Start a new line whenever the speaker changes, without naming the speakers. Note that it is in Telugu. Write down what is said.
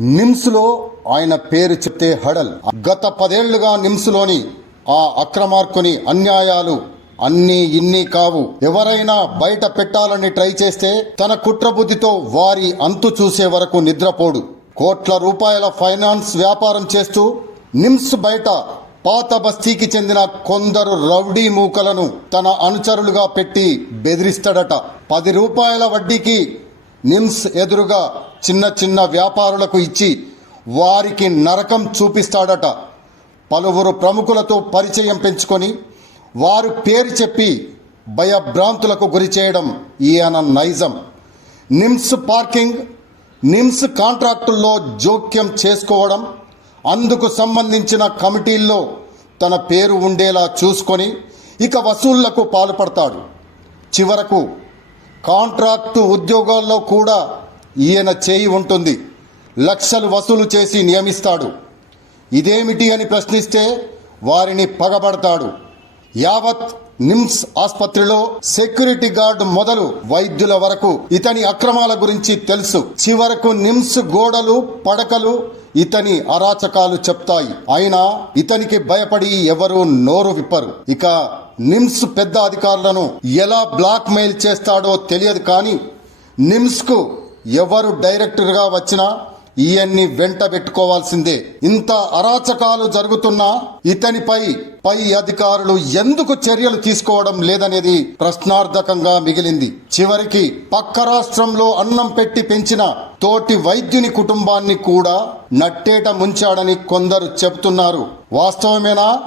నిమ్స్లో ఆయన పేరు చెప్తే హడల్. గత పదేళ్ళుగా నిమ్స్లోని ఆ అక్రమార్కుని అన్యాయాలు అన్నీ ఇన్ని కావు. ఎవరైనా బయట పెట్టాలని ట్రై చేస్తే తన కుట్రబుద్ధితో వారి అంతు చూసే వరకు నిద్రపోడు. కోట్ల రూపాయల ఫైనాన్స్ వ్యాపారం చేస్తూ నిమ్స్ బయట పాత బస్తీకి చెందిన కొందరు రౌడీ మూకలను తన అనుచరులుగా పెట్టి బెదిరిస్తాడట. పది రూపాయల వడ్డీకి నిమ్స్ ఎదురుగా చిన్న చిన్న వ్యాపారులకు ఇచ్చి వారికి నరకం చూపిస్తాడట. పలువురు ప్రముఖులతో పరిచయం పెంచుకొని వారు పేరు చెప్పి భయభ్రాంతులకు గురి చేయడం ఈయన నైజం. నిమ్స్ పార్కింగ్ నిమ్స్ కాంట్రాక్టుల్లో జోక్యం చేసుకోవడం అందుకు సంబంధించిన కమిటీల్లో తన పేరు ఉండేలా చూసుకొని ఇక వసూళ్ళకు పాల్పడతాడు. చివరకు కాంట్రాక్టు ఉద్యోగాల్లో కూడా ఈయన చేయి ఉంటుంది. లక్షలు వసూలు చేసి నియమిస్తాడు. ఇదేమిటి అని ప్రశ్నిస్తే వారిని పగబడతాడు. యావత్ నిమ్స్ ఆసుపత్రిలో సెక్యూరిటీ గార్డు మొదలు వైద్యుల వరకు ఇతని అక్రమాల గురించి తెలుసు. చివరకు నిమ్స్ గోడలు పడకలు ఇతని అరాచకాలు చెప్తాయి. అయినా ఇతనికి భయపడి ఎవరు నోరు విప్పరు. ఇక నిమ్స్ పెద్ద అధికారులను ఎలా బ్లాక్ మెయిల్ చేస్తాడో తెలియదు కానీ నిమ్స్కు ఎవరు డైరెక్టర్గా వచ్చినా ఈయన్ని వెంట పెట్టుకోవాల్సిందే. ఇంత అరాచకాలు జరుగుతున్నా ఇతనిపై పై అధికారులు ఎందుకు చర్యలు తీసుకోవడం లేదనేది ప్రశ్నార్థకంగా మిగిలింది. చివరికి పక్క రాష్ట్రంలో అన్నం పెట్టి పెంచిన తోటి వైద్యుని కుటుంబాన్ని కూడా నట్టేట ముంచాడని కొందరు చెబుతున్నారు. వాస్తవమేనా?